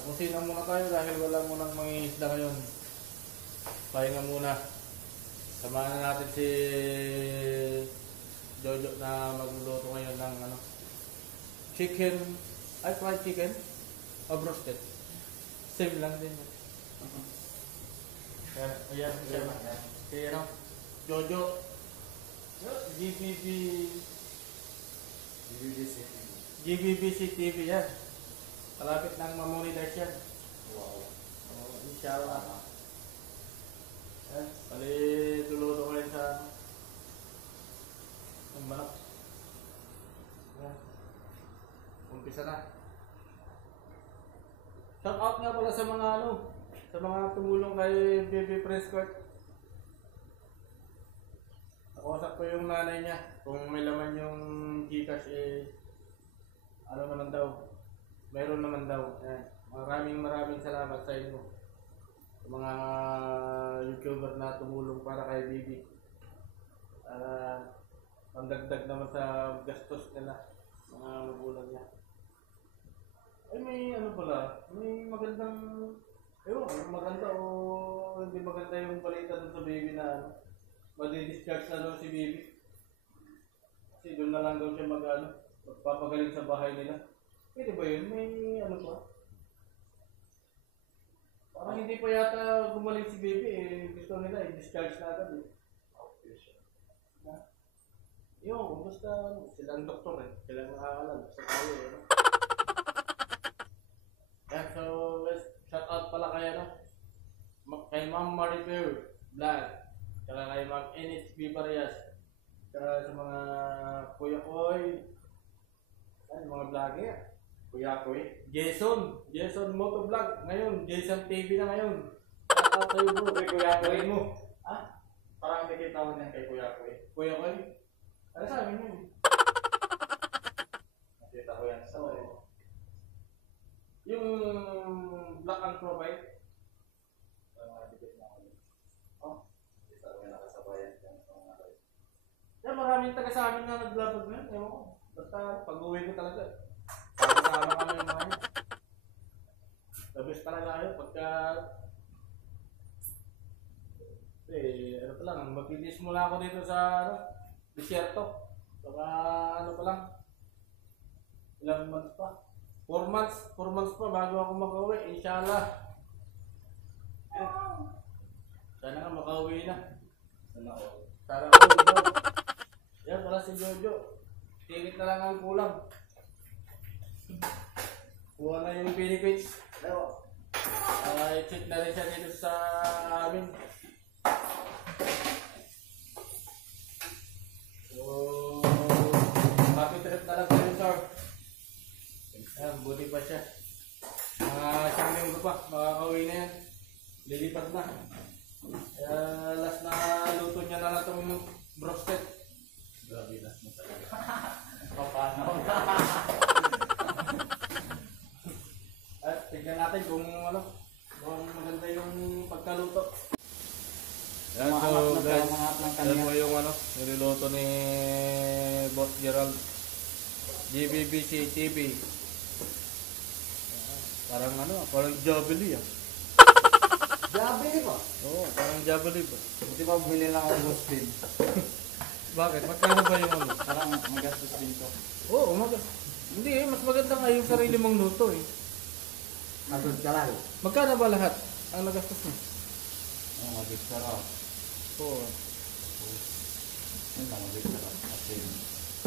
Tapusin na muna tayo dahil wala munang mangingisda ngayon. Pahinga muna. Samahan na natin si Jojo na magluluto ngayon ng chicken, fried chicken o roasted. Same lang din. Ayan, si Jojo. GBBC TV yan. Malapit ng mamonetize yan. Wow. Inshallah. Bali, luluto ko rin sa ang manok. Umpisa na. Shout out nga pala sa mga sa mga tumulong kay Baby Prescott. Nakausap ko yung nanay niya. Kung may laman yung Gcash naman daw. Meron naman daw. Maraming salamat sa inyo. Sa mga YouTuber na tumulong para kay Baby. Pandagdag naman sa gastos nila. Mga magulang niya. Ay may pala. May magandang maganda o hindi maganda yung balita dun sa Baby na madi-discharge na daw si Baby. Kasi doon na lang daw siya magpapagaling sa bahay nila. Pwede ba yun? May ba? Parang hindi pa yata gumaling si Baby gusto nila i-discharge na agad Yung, basta silang doktor silang nakakalam sa tayo so shout out pala kay Ma'am Maribel Vlog, kaya kay Ma'am NHB Barrias, kaya sa mga Kuya Koy, mga vlogger, Kuya Koy, Jason Motovlog, ngayon, Jason TV na ngayon, shout out sa'yo bro, kay Kuya Koy mo, parang nakikita mo niyan kay Kuya Koy, Kuya Koy, ano sa amin yun? Nakita ko yan sa yung Black and Provide. Kita ko yan nakasabayan dyan sa mga kayo. Yan, maraming taga sa amin na nag-vlog na yun. Ewan ko. Basta pag-uwi ko talaga. Kasama kami yung mga yun. The best talaga yun. Pagka magpilis muna ako dito sa disyerto. Saka pa lang. Ilang months pa. 4 months pa bago ako makauwi, inshallah. Sana nga makauwi na. Sana all. Yan pala si Jojo. Tingit na lang ang kulang. Kuha na yung benefits. I-check na rin siya dito sa amin. So, happy trip na lang kayo, sir. Buti pa siya. Isang linggo pa, makakauwi na yan. Lilipat na. Last na luto niya na itong broasted. Grabe, last na talaga. Paano? At tignan natin kung maganda yung pagkaluto. Yan po guys, yan po yung niluluto ni Boss Gerald. GBBC TV. Parang parang Jubilee Jubilee ba? Oo, parang Jubilee ba? Buti pa bumili lang ako roasted. Bakit? Magkano ba yung Parang magastos din to. Oo, hindi mas maganda nga yung sarili mong luto Agad ka lang. Magkano ba lahat ang nagastos mo? Magig sarap. Oo. Yun lang, magig sarap. Kasi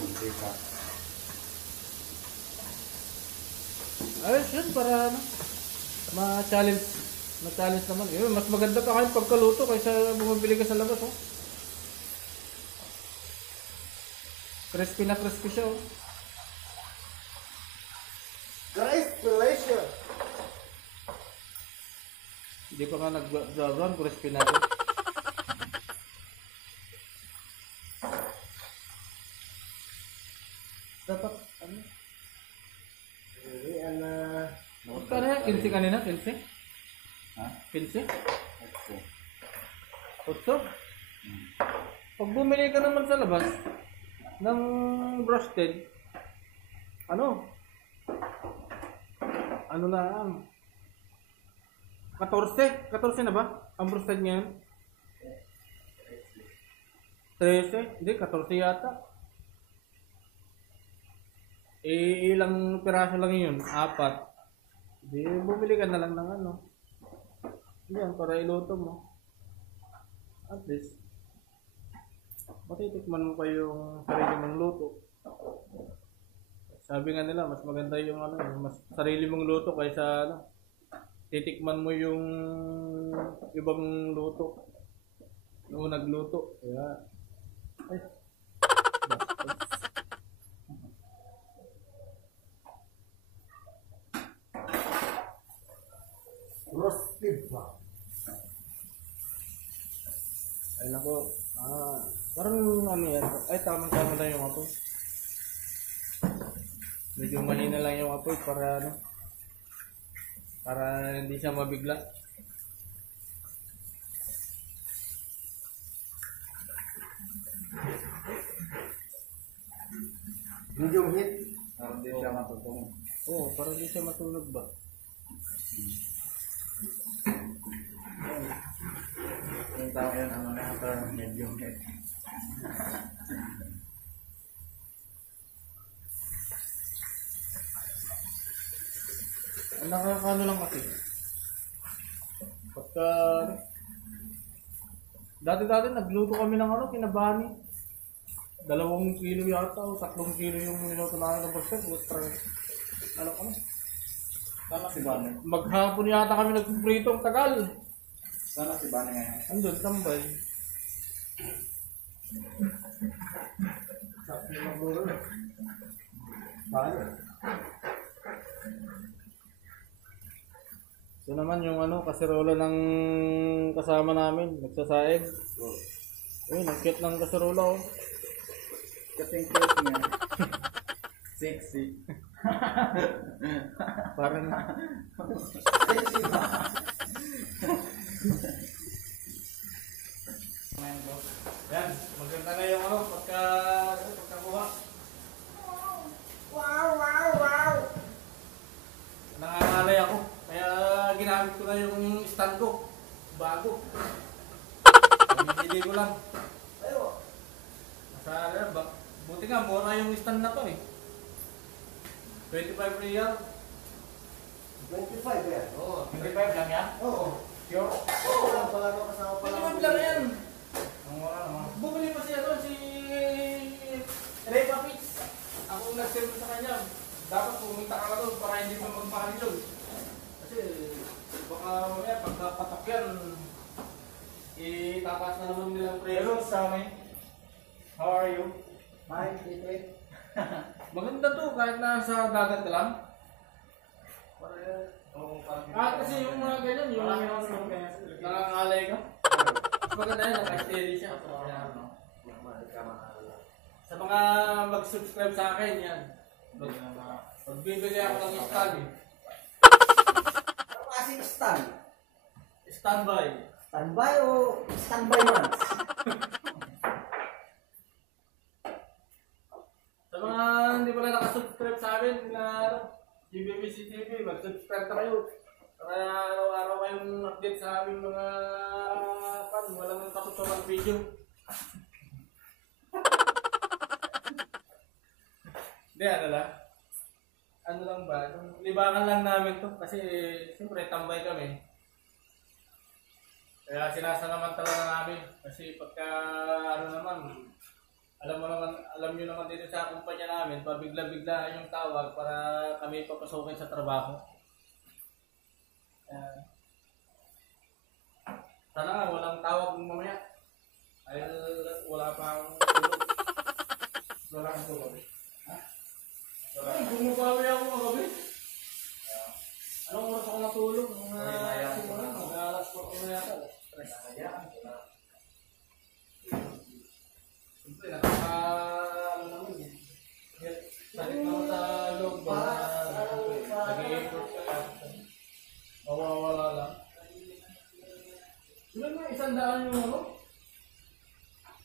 hindi ka. Ayos yun para ma-challenge naman. Mas maganda pa kayo pagkaluto kaysa bumibili ka sa labas Crispy na crispy siya Crispy-licious! Hindi pa nga nag-brown, crispy na ito. Dapat magkano yan? 15 kanina? 15? Ha? 15? 8. 8? Pag bumili ka naman sa labas ng roasted, ano lang, 14 na ba? Ang roasted ngayon? 13? Hindi, 14 yata. Ilang piraso lang yun? 4. Di, bumili ka na lang ng ano. Yan, para iluto mo. At least, matitikman mo pa yung sarili mong luto. Sabi nga nila, mas maganda yung ano, mas sarili mong luto kaysa ano, titikman mo yung ibang luto. Yung nagluto. Kaya, ay, bastos. Roasted ba? Ay nako, parang ano yan. Ay, tamang-tama lang yung apoy. Medyo mahina lang yung apoy para ano, para hindi siya mabigla. Medium heat. Para hindi siya matutong. Oo, para hindi siya matunog ba? Yung tao yan, ano na ata, medium heat. Ang nakakano lang kasi. Pagka, dati-dati nagluto kami ng ano, kinabani. 2 kilo yata o 3 kilo yung niluto namin ng basta. Ano ka na? Sana si Bane. Maghapon yata kami nagprito ang tagal. Sana si Bane ngayon. Andun, tambay. Sakto na buro. Bayo. So naman yung ano, kaserola ng kasama namin, nagsasaing. Uy, nag-cute ng kaserola oh. Kasing cute niya. Sexy. Parang, Sexy ba? yan, maganda na yung ano, pagkakuha. Wow! Nangangalay ako, kaya ginamit ko na yung stand ko, bago. Hindi ko lang. Ayo. Masala ba? Buti nga, mura yung stand na to eh. 25 real. 25 yan. Oo, 25 lang yan. Oo. Pure. Oo, lang pala ito kasama pala. 25 lang yan. Ang mura naman. Bumili pa siya doon, si Repa Pix. Ako ang nag-serve sa kanya. Dapat pumunta ka doon para hindi mo magmahal yun. Kasi baka mamaya pagkapatak yan, itataas na naman nilang Hello, presyo. Sammy. How are you? Hi, Tite. Maganda to kahit nasa dagat ka lang. Kasi yung mga ganyan, yung nangangalay ka. Mas maganda yan, naka-steady siya. Sa mga mag-subscribe sa akin, yan. Magbibili ako ng stand eh. Ano kasing stand? Standby. Standby o standby man? Sa mga hindi pala nakasubscribe sa amin na GBBC TV, mag-subscribe na kayo. Para araw-araw kayong update sa aming mga walang katutuwang video. Hindi, ano lang. Ano lang ba? Libangan lang namin to kasi siyempre tambay kami. Kaya sinasanamantala na namin kasi pagka ano naman, alam niyo naman dito sa kumpanya namin, pabigla-bigla yung tawag para kami papasukin sa trabaho. Sana nga walang tawag mamaya. Dahil wala pa akong tulog. Wala akong tulog. Ha? Ay, bumabawi ako magabi. Anong oras ako natulog? Mag-alas po ako na yata. Siyempre, ano naman eh. Sakit naman sa loob ba na nag-i-import ka lang. Mawawala lang. Ilan na 100 yung ano?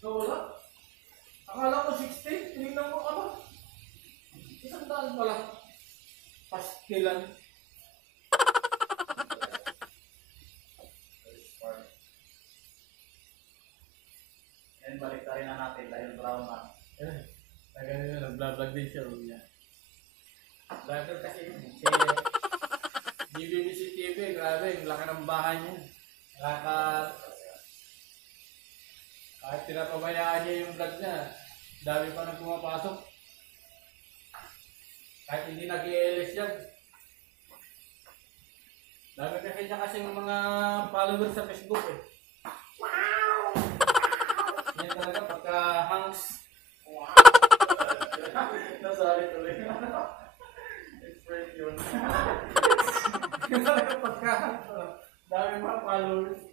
Nawala? Akala ko 60, tinignan ko ka ba? 100 pala. Pastilan. Try na natin dahil brown na. Tagal nila, nag-vlog din siya. Vlogger kasi yun. Si DBBC TV, grabe, ang laki ng bahay niya. Kahit pinapabayaan niya yung vlog niya, dami pa nang pumapasok. Kahit hindi nag-i-LS yan. Dami kasi niya kasing mga followers sa Facebook eh. Yan talaga pagka hangs. Nasali tuloy. Expression. Yan talaga pagka dami mga followers.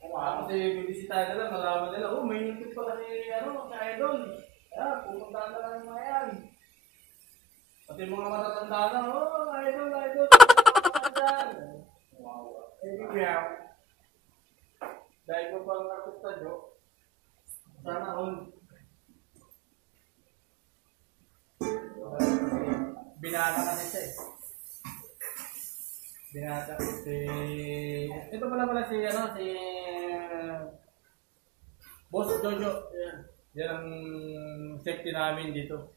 Kasi bibisitahin nila, malaman nila, oh may YouTube pala si Idol. Pupuntahan na lang mga yan. Pati mga matatanda na, oh Idol. Wow. Dahil ko pang artista nyo, sana all. Binata kasi siya eh. Binata si... Ito pala si Boss Jojo. Yan ang safety namin dito.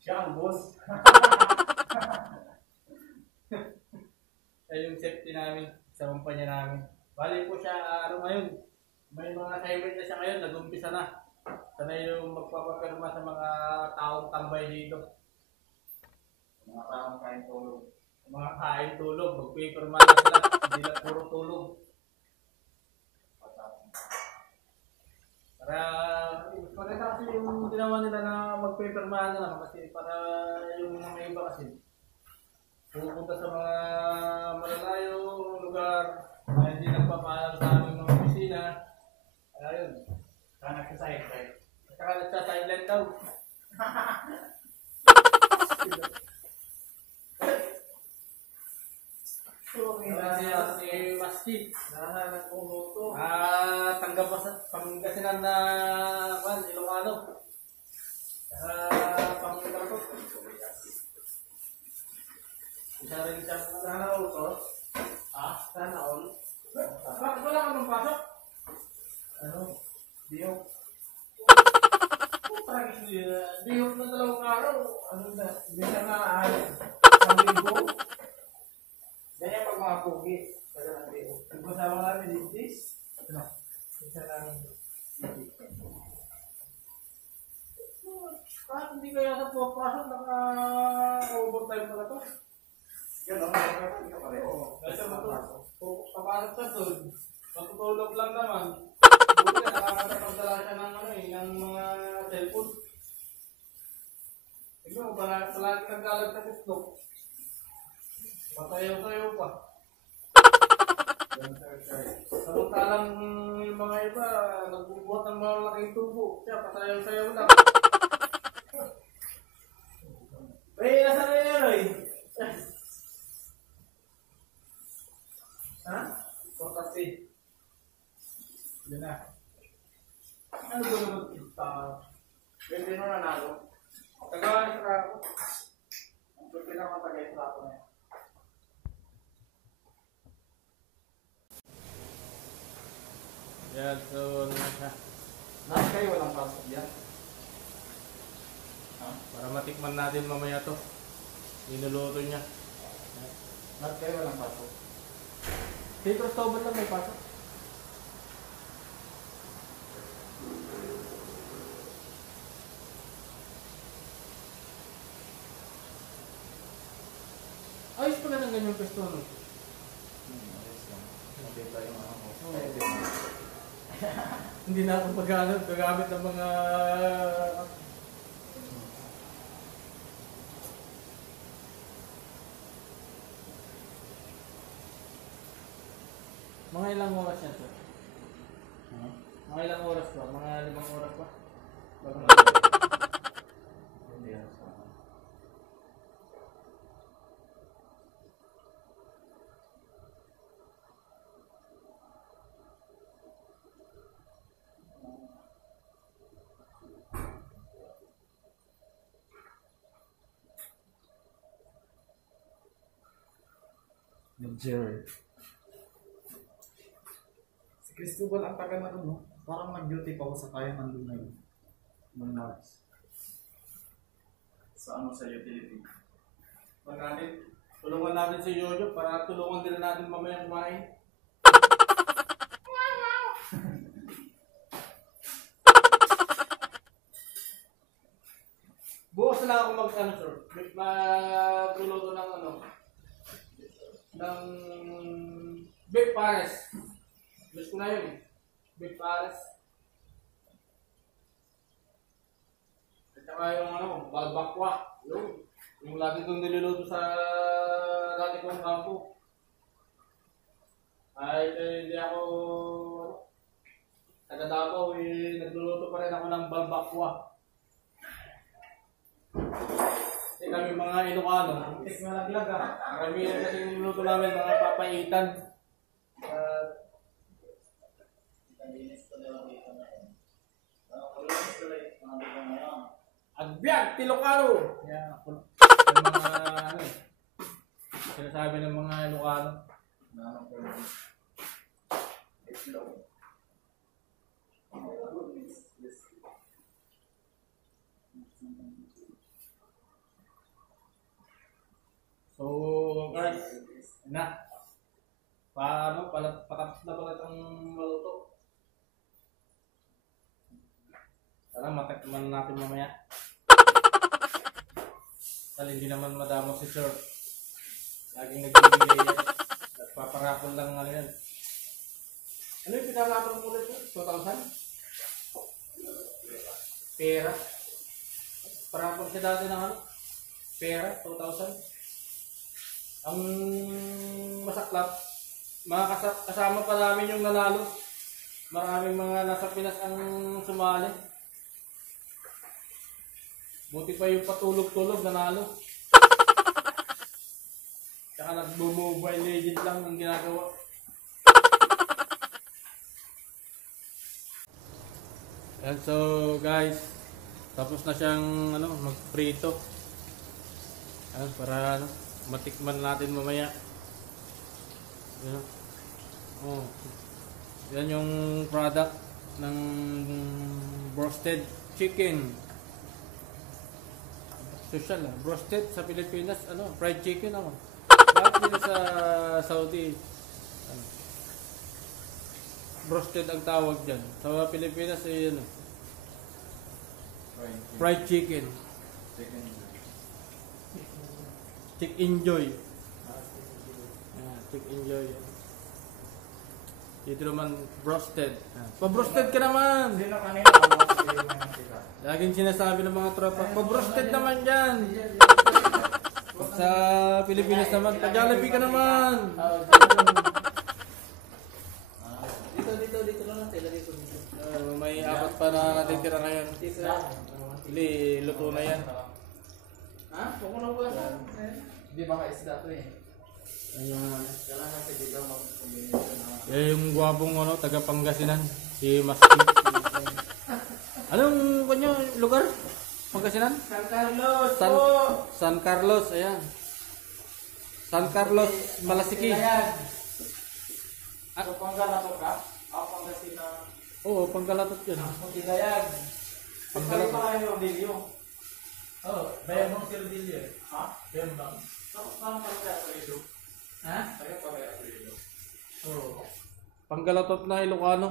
Siya ang boss. Yung safety namin sa kumpanya namin. Bali po siya ngayon. May mga assignment na siya ngayon, nag-umpisa na. Sana yung magpapapirma sa mga taong tambay dito. Mga taong kain tulog. Mga kain tulog, magpipirma na sila. Hindi na puro tulog. Para maganda kasi yung ginawa nila na magpipirma na lang. Kasi para yung mga iba kasi pupunta sa mga malalayong lugar na hindi nagpapaalam sa aming mga opisina. Ayun. Saka nagsa-sideline. Saka nagsa-sideline daw. Si Maski. Nahanap kong luto. Tanggap pa sa Pangasinan na Ilocano. Pangasinan. Isa rin siya. Sana all to? Sana all? Bakit wala ka nung pasok? Diyok. Parang diyok na dalawang araw. Hindi na naaayon. Ang libo. Ganyan pag mga pugi. Talagang diyok. Nagpasama namin dito. Isa lang. Bakit hindi kaya sa pupasok? Naka-overtime pala to. Yan ang mga ka pareho. Kasi papasok sa doon, matutulog lang naman. Buti na nakakapagdala siya ng mga cellphone. Tignan mo, palagi nagkalag sa Facebook. Patayaw-tayaw pa. Samantalang yung mga iba, nagbubuhat ng mga laking tubo. Siya, patayaw-tayaw lang. Nasa na yan, Roy? Kasi yun na. Ano ba naman kita? Pwede na nanalo. Tagawa sa ako. Pwede na matagay sa ako na yan. Yan, so ano na siya. Lahat kayo walang pasok yan. Para matikman natin mamaya to. Inuluto niya. Lahat kayo walang pasok. Dito October lang may pasok. Ayos pala ng ganyang pesto, no? Ayos lang. Nakita yung ano ko. Hindi na ako gagamit ng mga... Mga ilang oras yan, sir? Mga ilang oras ba? Mga 5 oras ba? Hindi yan sa ano. Yung Jerry. Si Cristobal ang taga na rin, no? Parang nag-duty pa ako sa kaya nandun na yun. Nung March. Sa ano sa utility? Tulungan natin si Jojo para tulungan din natin mamaya kumain. Bukas na lang ako mag-ano, sir. Magluluto ng ano, ng beef pares. Gusto ko na yun eh. Beef pares. At saka yung ano, balbakwa. Yung lagi kong niluluto sa dati kong kampo. Kahit hindi ako taga Davao, nagluluto pa rin ako ng balbakwa. Kasi kami mga Ilocano, Malaglag ah. karamihan kasi niluluto namin mga papaitan. Agbyag, Ilocano! Yan, ako. Yung mga ano eh. Sinasabi ng mga Ilocano. So, guys, na. Paano? Patapos na pala itong maluto. Sana matakman natin mamaya. Dahil hindi naman madamo si Sir. Laging nagbibigay yan. Nagpaparapon lang nga yan. Ano yung pinarapon mo ulit? 2,000? Pera. Parapon siya dati ng ano? Pera, 2,000. Ang masaklap, mga kasama pa namin yung nanalo. Maraming mga nasa Pinas ang sumali. Buti pa yung patulog-tulog nanalo. Tsaka nag-mobile legend lang ang ginagawa. And so guys, tapos na siyang ano, magprito. Para ano, matikman natin mamaya. Yan. Oh. Yan yung product ng roasted chicken. Social ah. Roasted sa Pilipinas, ano, fried chicken ako. Bakit dito sa Saudi, ano, roasted ang tawag dyan. Sa Pilipinas ay ano, fried chicken. Chick enjoy. Chick enjoy. Dito naman roasted. Pa-roasted ka naman. Hindi na kanina Laging sinasabi ng mga tropa, pa-roasted naman yan. Sa Pilipinas naman, pa-Jollibee ka naman. Dito lang natin. Dito. May apat pa na natitira ngayon. Hindi, luto na yan. Ha? Huwag mo na buwasan. Hindi baka isda to eh. Kailangan natin dito mag-combination na. Yan yung gwapong ano, taga Pangasinan, si Masti. Anong kanyo lugar? Pangasinan? San Carlos! San Carlos, ayan. San Carlos, Malasiki. Ayan. So, Panggalato ka? Ako Pangasinan. Oo, Panggalatot yun. Pagkigayag. Panggalatot. Pagkala kayo ng Rodillo. Oo, bayan mo si Rodillo eh. Ha? Bayan mo lang. Saan pa kaya sa Rodillo? Ha? Saan pa kaya sa Rodillo? Oo. Panggalatot na Ilocano.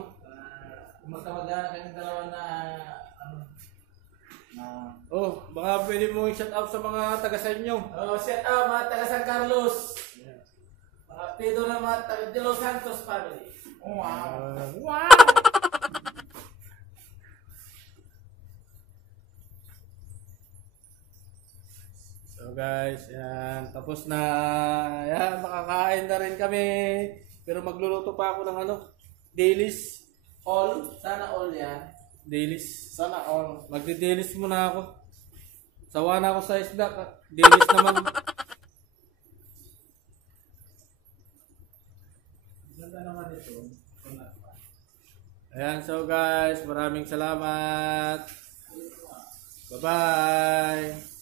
Magkamagana kayong dalawa na Oh, baka pwede mo i-shout out sa mga taga sa inyo. oh, shout out mga taga San Carlos. Mga pido na mga taga De Los Santos family. Wow. Wow! So guys, yan. Tapos na. Yan, makakain na rin kami. Pero magluluto pa ako ng ano, dailies. All, sana all yan. Dailies. Sana all. Magdi-dailies muna ako. Sawa na ako sa isda. Dailies naman. Ganda naman ito. Ayan, so guys, maraming salamat. Bye-bye.